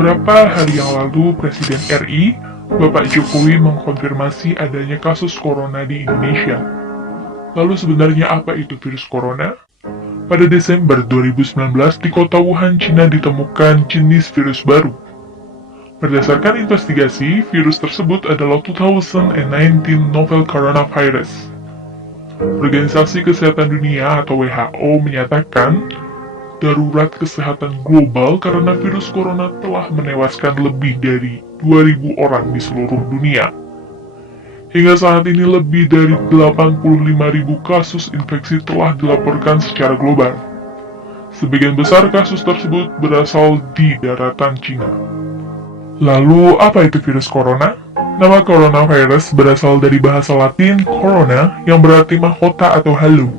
Beberapa hari yang lalu, Presiden RI, Bapak Jokowi mengkonfirmasi adanya kasus corona di Indonesia. Lalu sebenarnya apa itu virus corona? Pada Desember 2019, di kota Wuhan, Cina ditemukan jenis virus baru. Berdasarkan investigasi, virus tersebut adalah 2019 novel coronavirus. Organisasi Kesehatan Dunia atau WHO menyatakan darurat kesehatan global karena virus corona telah menewaskan lebih dari 2.000 orang di seluruh dunia. Hingga saat ini lebih dari 85.000 kasus infeksi telah dilaporkan secara global. Sebagian besar kasus tersebut berasal di daratan Cina. Lalu, apa itu virus corona? Nama coronavirus berasal dari bahasa Latin corona yang berarti mahkota atau halo.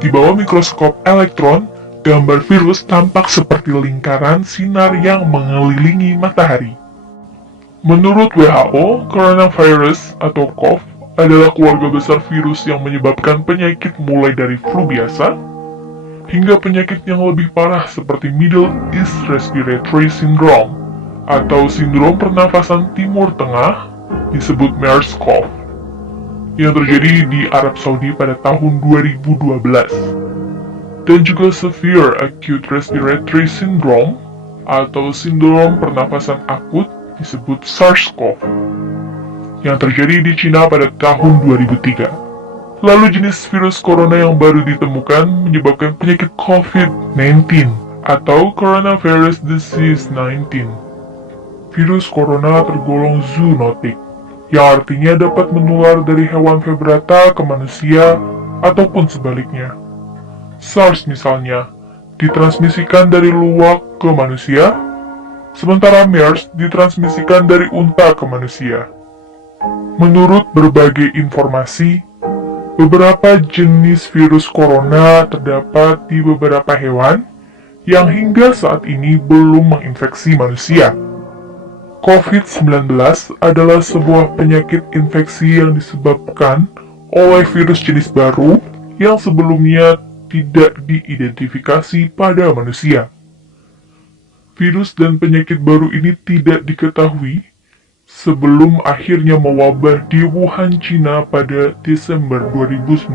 Di bawah mikroskop elektron, gambar virus tampak seperti lingkaran sinar yang mengelilingi matahari. Menurut WHO, coronavirus atau COV adalah keluarga besar virus yang menyebabkan penyakit mulai dari flu biasa hingga penyakit yang lebih parah seperti Middle East Respiratory Syndrome atau sindrom pernafasan Timur Tengah disebut MERS-CoV yang terjadi di Arab Saudi pada tahun 2012. Dan juga Severe Acute Respiratory Syndrome atau sindrom pernafasan akut disebut SARS-CoV yang terjadi di Cina pada tahun 2003. Lalu jenis virus corona yang baru ditemukan menyebabkan penyakit COVID-19 atau Coronavirus Disease 19. Virus corona tergolong zoonotik, yang artinya dapat menular dari hewan vertebrata ke manusia ataupun sebaliknya. SARS misalnya, ditransmisikan dari luwak ke manusia, sementara MERS ditransmisikan dari unta ke manusia. Menurut berbagai informasi, beberapa jenis virus corona terdapat di beberapa hewan yang hingga saat ini belum menginfeksi manusia. COVID-19 adalah sebuah penyakit infeksi yang disebabkan oleh virus jenis baru yang sebelumnya tidak diidentifikasi pada manusia. Virus dan penyakit baru ini tidak diketahui sebelum akhirnya mewabah di Wuhan, Cina pada Desember 2019.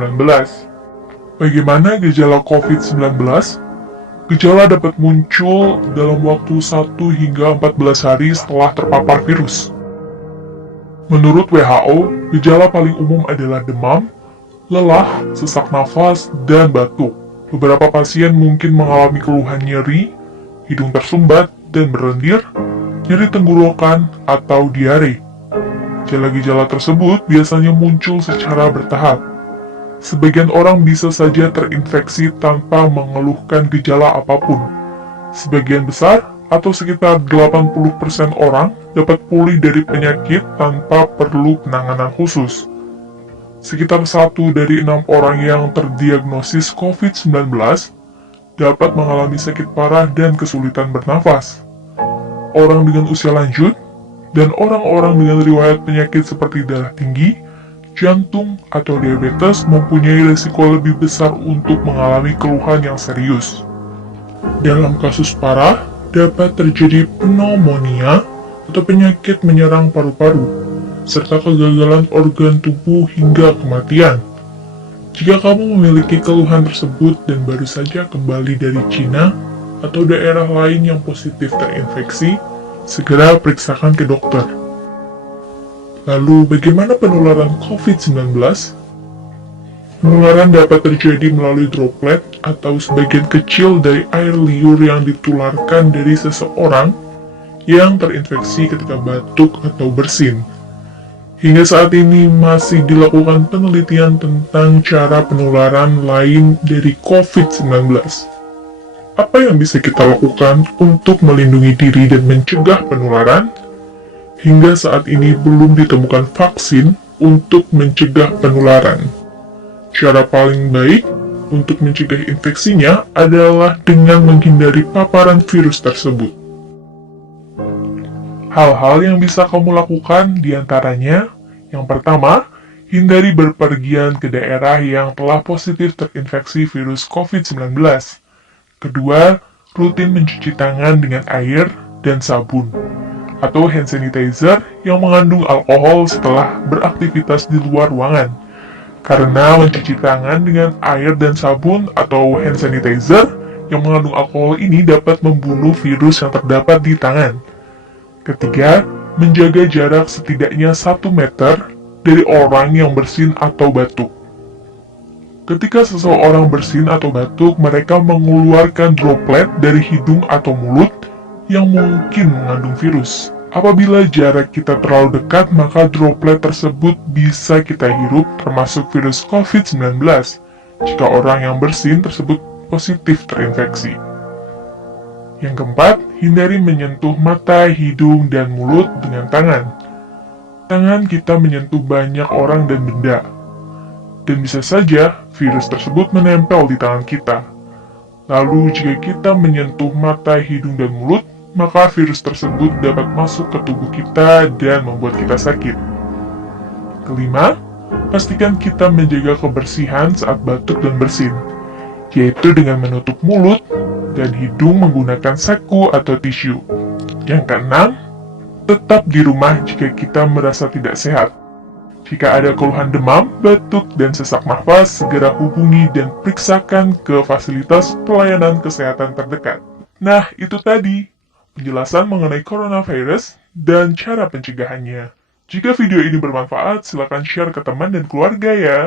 Bagaimana gejala COVID-19? Gejala dapat muncul dalam waktu 1 hingga 14 hari setelah terpapar virus. Menurut WHO, gejala paling umum adalah demam, lelah, sesak nafas, dan batuk. Beberapa pasien mungkin mengalami keluhan nyeri, hidung tersumbat dan berlendir, nyeri tenggorokan, atau diare. Gejala-gejala tersebut biasanya muncul secara bertahap. Sebagian orang bisa saja terinfeksi tanpa mengeluhkan gejala apapun. Sebagian besar, atau sekitar 80% orang, dapat pulih dari penyakit tanpa perlu penanganan khusus. Sekitar 1 dari 6 orang yang terdiagnosis COVID-19 dapat mengalami sakit parah dan kesulitan bernafas. Orang dengan usia lanjut dan orang-orang dengan riwayat penyakit seperti darah tinggi, jantung, atau diabetes mempunyai risiko lebih besar untuk mengalami keluhan yang serius. Dalam kasus parah, dapat terjadi pneumonia atau penyakit menyerang paru-paru, serta kegagalan organ tubuh hingga kematian. Jika kamu memiliki keluhan tersebut dan baru saja kembali dari Cina atau daerah lain yang positif terinfeksi, segera periksakan ke dokter. Lalu, bagaimana penularan COVID-19? Penularan dapat terjadi melalui droplet atau sebagian kecil dari air liur yang ditularkan dari seseorang yang terinfeksi ketika batuk atau bersin. Hingga saat ini masih dilakukan penelitian tentang cara penularan lain dari COVID-19. Apa yang bisa kita lakukan untuk melindungi diri dan mencegah penularan? Hingga saat ini belum ditemukan vaksin untuk mencegah penularan. Cara paling baik untuk mencegah infeksinya adalah dengan menghindari paparan virus tersebut. Hal-hal yang bisa kamu lakukan diantaranya, yang pertama, hindari berpergian ke daerah yang telah positif terinfeksi virus COVID-19. Kedua, rutin mencuci tangan dengan air, dan sabun, atau hand sanitizer yang mengandung alkohol setelah beraktivitas di luar ruangan. Karena mencuci tangan dengan air dan sabun atau hand sanitizer yang mengandung alkohol ini dapat membunuh virus yang terdapat di tangan. Ketiga, menjaga jarak setidaknya 1 meter dari orang yang bersin atau batuk. Ketika seseorang bersin atau batuk, mereka mengeluarkan droplet dari hidung atau mulut yang mungkin mengandung virus. Apabila jarak kita terlalu dekat, maka droplet tersebut bisa kita hirup, termasuk virus COVID-19, jika orang yang bersin tersebut positif terinfeksi. Yang keempat, hindari menyentuh mata, hidung, dan mulut dengan tangan. Tangan kita menyentuh banyak orang dan benda, dan bisa saja virus tersebut menempel di tangan kita. Lalu jika kita menyentuh mata, hidung, dan mulut, maka virus tersebut dapat masuk ke tubuh kita dan membuat kita sakit. Kelima, pastikan kita menjaga kebersihan saat batuk dan bersin, yaitu dengan menutup mulut dan hidung menggunakan saku atau tisu. Yang keenam, tetap di rumah jika kita merasa tidak sehat. Jika ada keluhan demam, batuk, dan sesak nafas, segera hubungi dan periksakan ke fasilitas pelayanan kesehatan terdekat. Nah, itu tadi penjelasan mengenai coronavirus dan cara pencegahannya. Jika video ini bermanfaat, silakan share ke teman dan keluarga ya.